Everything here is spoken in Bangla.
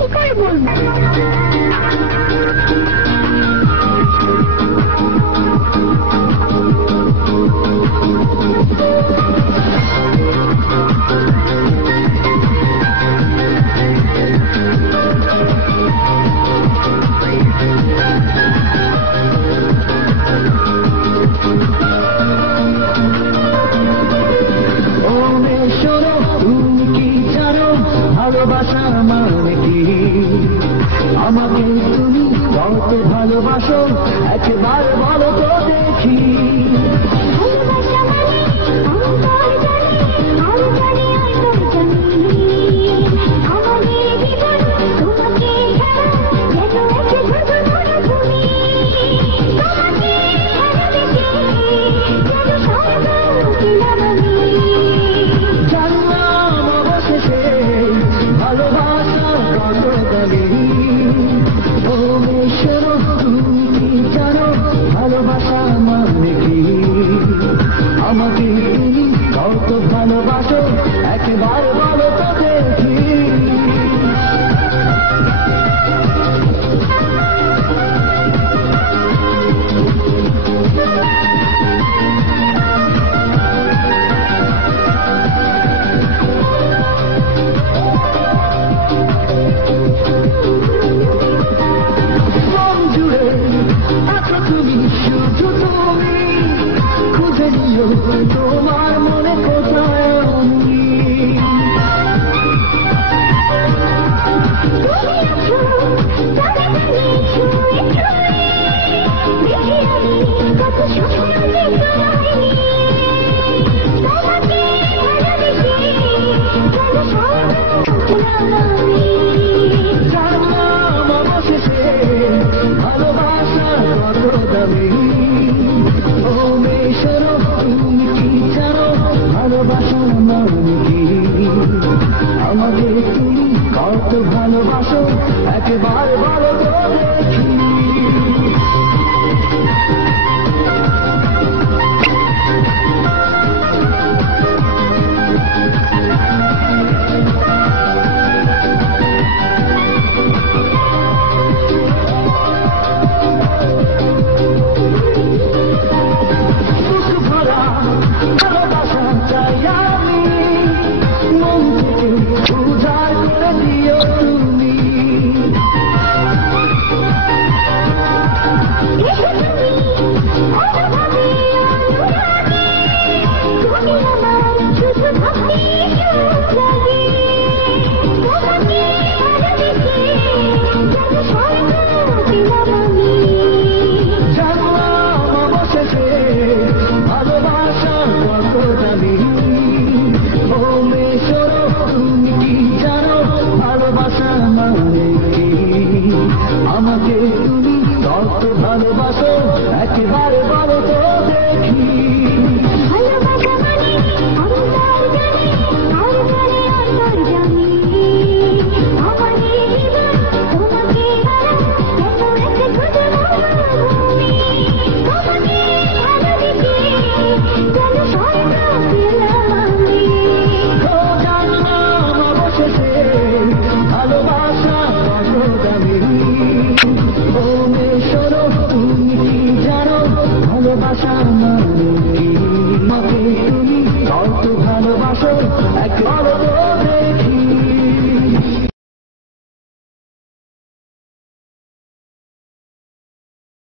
কি করে বলবো? ভালোবাসা মানে কি? আমাকে তুমি কত ভালোবাসো একবার বলো তো দেখি। আমাকে তুমি কত ভালোবাসো একবার বলো তো দেখি। মন জুড়ে আছো তুমি, শুধু তুমি খুঁজে নিও তোমার মনে কোথায় আমি। ভালোবাসা কত দামি, ও মেশর তুমি কি জানো ভালোবাসা মানে কি? আমাকে তুমি কত ভালোবাসো একবার বলো তো দেখি।